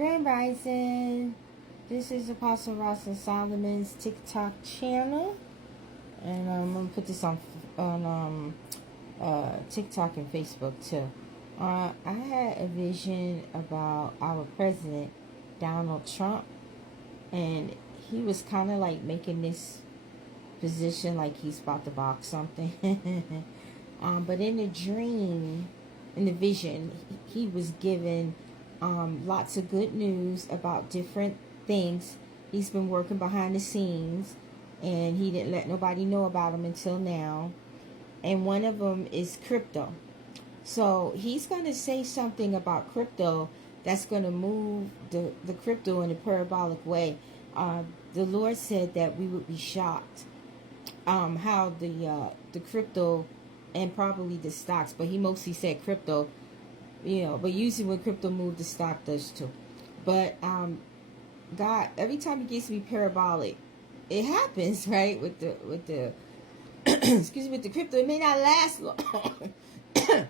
Grand Rising. This is Apostle Ross and Solomon's TikTok channel, and I'm gonna put this on TikTok and Facebook too. I had a vision about our president, Donald Trump, and he was kind of like making this position like he's about to box something. But in the dream, in the vision, he was given lots of good news about different things. He's been working behind the scenes, and he didn't let nobody know about them until now. And one of them is crypto. So he's going to say something about crypto that's going to move the crypto in a parabolic way. The Lord said that we would be shocked how the crypto and probably the stocks, but he mostly said crypto, but usually when crypto moves, the stock does too. But God, every time he gives me parabolic, it happens, right? With the excuse me, with the crypto, it may not last long. It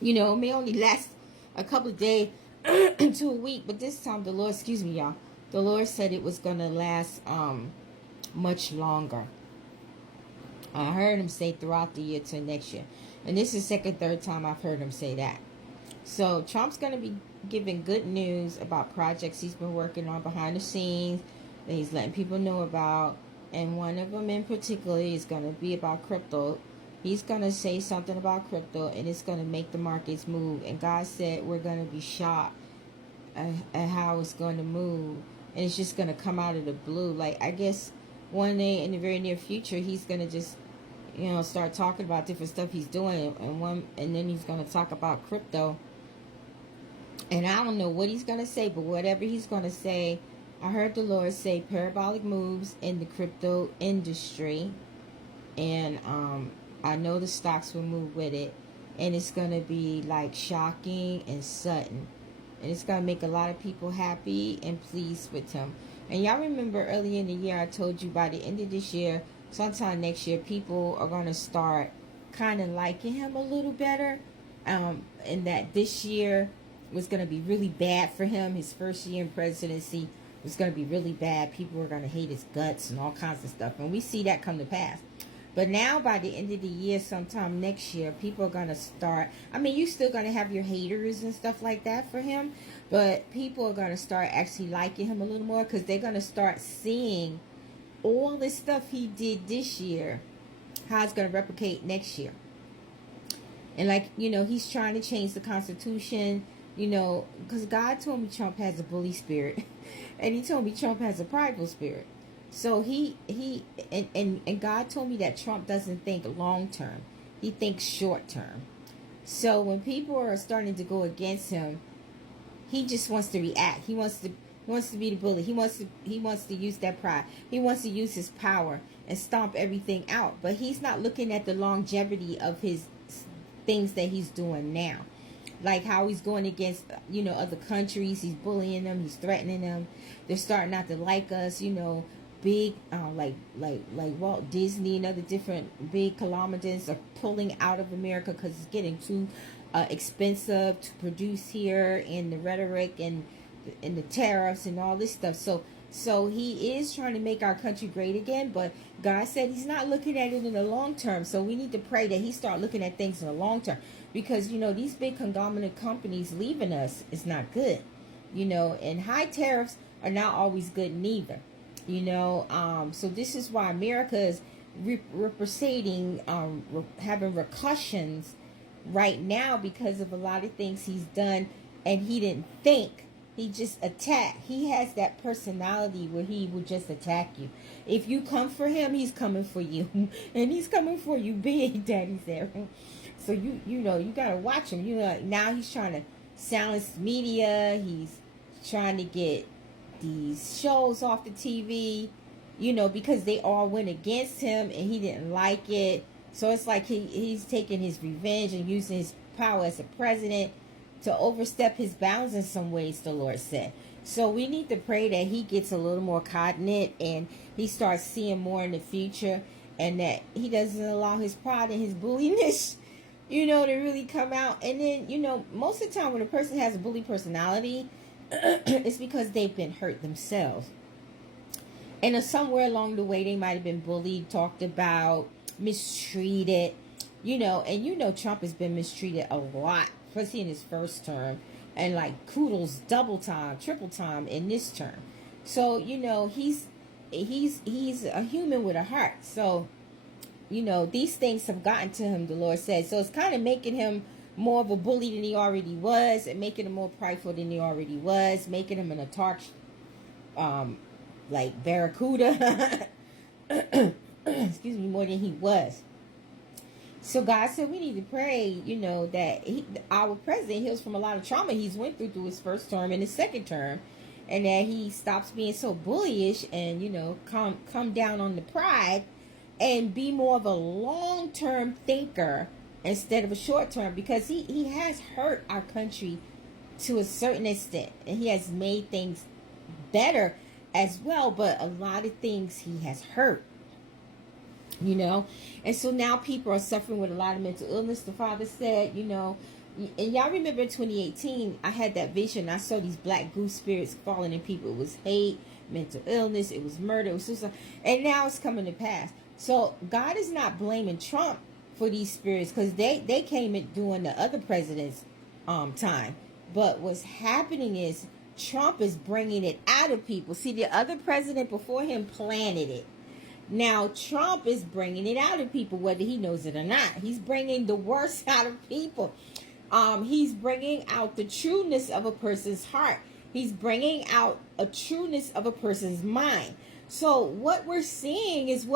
may only last a couple of days to a week, but this time the Lord, excuse me, y'all, the Lord said it was gonna last much longer. I heard him say throughout the year to next year. And this is the third time I've heard him say that. So Trump's going to be giving good news about projects he's been working on behind the scenes that he's letting people know about. And one of them in particular is going to be about crypto. He's going to say something about crypto, and it's going to make the markets move. And God said we're going to be shocked at how it's going to move. And it's just going to come out of the blue. Like, I guess one day in the very near future, he's going to just start talking about different stuff he's doing, and then he's going to talk about crypto. And I don't know what he's going to say, but whatever he's going to say, I heard the Lord say parabolic moves in the crypto industry, and I know the stocks will move with it, and it's going to be like shocking and sudden, and it's going to make a lot of people happy and pleased with him. And y'all remember earlier in the year, I told you by the end of this year, sometime next year, people are going to start kind of liking him a little better. And that this year was going to be really bad for him. His first year in presidency was going to be really bad. People were going to hate his guts and all kinds of stuff. And we see that come to pass. But now by the end of the year, sometime next year, people are going to start. I mean, you're still going to have your haters and stuff like that for him. But people are going to start actually liking him a little more, because they're going to start seeing all the stuff he did this year, how it's going to replicate next year. And he's trying to change the Constitution, because God told me Trump has a bully spirit. And he told me Trump has a prideful spirit. So and God told me that Trump doesn't think long term. He thinks short term. So when people are starting to go against him, he just wants to react. He wants to be the bully. He wants to use that pride. He wants to use his power and stomp everything out. But he's not looking at the longevity of his things that he's doing now. Like how he's going against, other countries. He's bullying them. He's threatening them. They're starting not to like us, big, like Walt Disney and other different big conglomerates are pulling out of America because it's getting too expensive to produce here, and the rhetoric and the tariffs and all this stuff. So he is trying to make our country great again, but God said he's not looking at it in the long term. So we need to pray that he start looking at things in the long term, because these big conglomerate companies leaving us is not good, and high tariffs are not always good neither, so this is why America is representing having repercussions right now because of a lot of things he's done, and he didn't think. He just attacked. He has that personality where he will just attack you. If you come for him, he's coming for you. And he's coming for you big, Daddy said. So you gotta watch him. Now he's trying to silence media. He's trying to get these shows off the TV, because they all went against him and he didn't like it. So it's like he's taking his revenge and using his power as a president to overstep his bounds in some ways, the Lord said. So we need to pray that he gets a little more cognate and he starts seeing more in the future, and that he doesn't allow his pride and his bulliness, to really come out. And then, most of the time when a person has a bully personality, it's because they've been hurt themselves. And somewhere along the way, they might have been bullied, talked about, mistreated, and Trump has been mistreated a lot, especially in his first term, and like kudos double time, triple time in this term. So, he's a human with a heart. So, these things have gotten to him, the Lord said. So it's kind of making him more of a bully than he already was, and making him more prideful than he already was, making him an autarch, like barracuda, excuse me, more than he was. So God said we need to pray, that our president heals from a lot of trauma he's went through his first term and his second term, and that he stops being so bullyish and, come down on the pride and be more of a long-term thinker instead of a short-term, because he has hurt our country to a certain extent, and he has made things better as well, but a lot of things he has hurt, and so now people are suffering with a lot of mental illness. The Father said, and y'all remember in 2018, I had that vision. I saw these black goose spirits falling in people. It was hate, mental illness, it was murder, it was suicide, and now it's coming to pass. So God is not blaming Trump for these spirits, because they came in during the other president's time. But what's happening is Trump is bringing it out of people. See, the other president before him planted it. Now Trump is bringing it out of people, whether he knows it or not. He's bringing the worst out of people. He's bringing out the trueness of a person's heart. He's bringing out a trueness of a person's mind. So what we're seeing is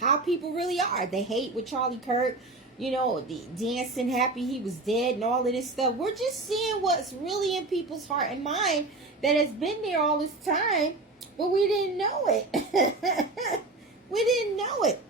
how people really are. They hate with Charlie Kirk, the dancing happy he was dead and all of this stuff. We're just seeing what's really in people's heart and mind that has been there all this time, but we didn't know it. We didn't know it.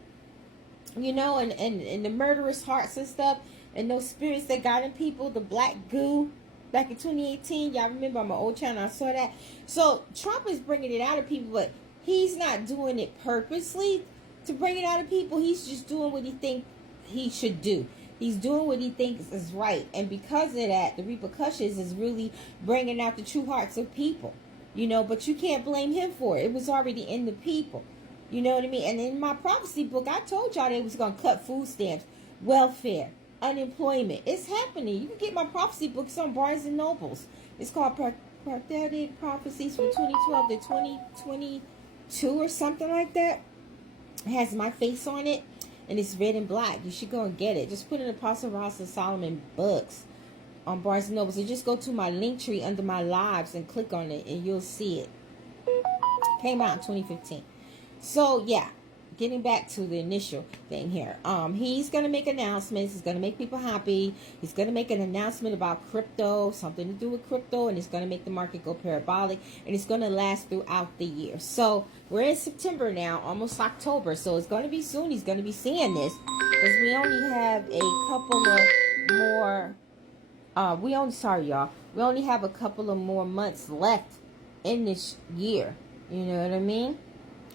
And the murderous hearts and stuff, and those spirits that got in people, the black goo back in 2018. Y'all remember, on my old channel, I saw that. So Trump is bringing it out of people, but he's not doing it purposely to bring it out of people. He's just doing what he thinks he should do. He's doing what he thinks is right. And because of that, the repercussions is really bringing out the true hearts of people. But you can't blame him for it. It was already in the people. You know what I mean? And in my prophecy book, I told y'all they was going to cut food stamps, welfare, unemployment. It's happening. You can get my prophecy book. It's on Barnes and Nobles. It's called Prophetic Prophecies from 2012 to 2022 or something like that. It has my face on it, and it's red and black. You should go and get it. Just put in Apostle Ross and Solomon books on Barnes and Noble. So just go to my link tree under my lives and click on it, and you'll see it. Came out in 2015. So yeah, getting back to the initial thing here. He's gonna make announcements. He's gonna make people happy. He's gonna make an announcement about crypto, something to do with crypto, and it's gonna make the market go parabolic, and it's gonna last throughout the year. So we're in September now, almost October. So it's gonna be soon. He's gonna be seeing this, because we only have a couple of more. We only have a couple of more months left in this year. You know what I mean?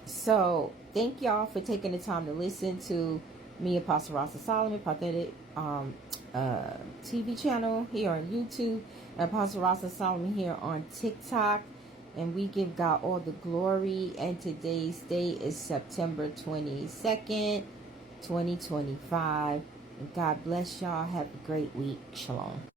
So thank y'all for taking the time to listen to me, Apostle Ross Solomon, Prophetic TV channel here on YouTube, and Apostle Ross Solomon here on TikTok. And we give God all the glory. And today's date is September 22nd, 2025. And God bless y'all. Have a great week. Shalom.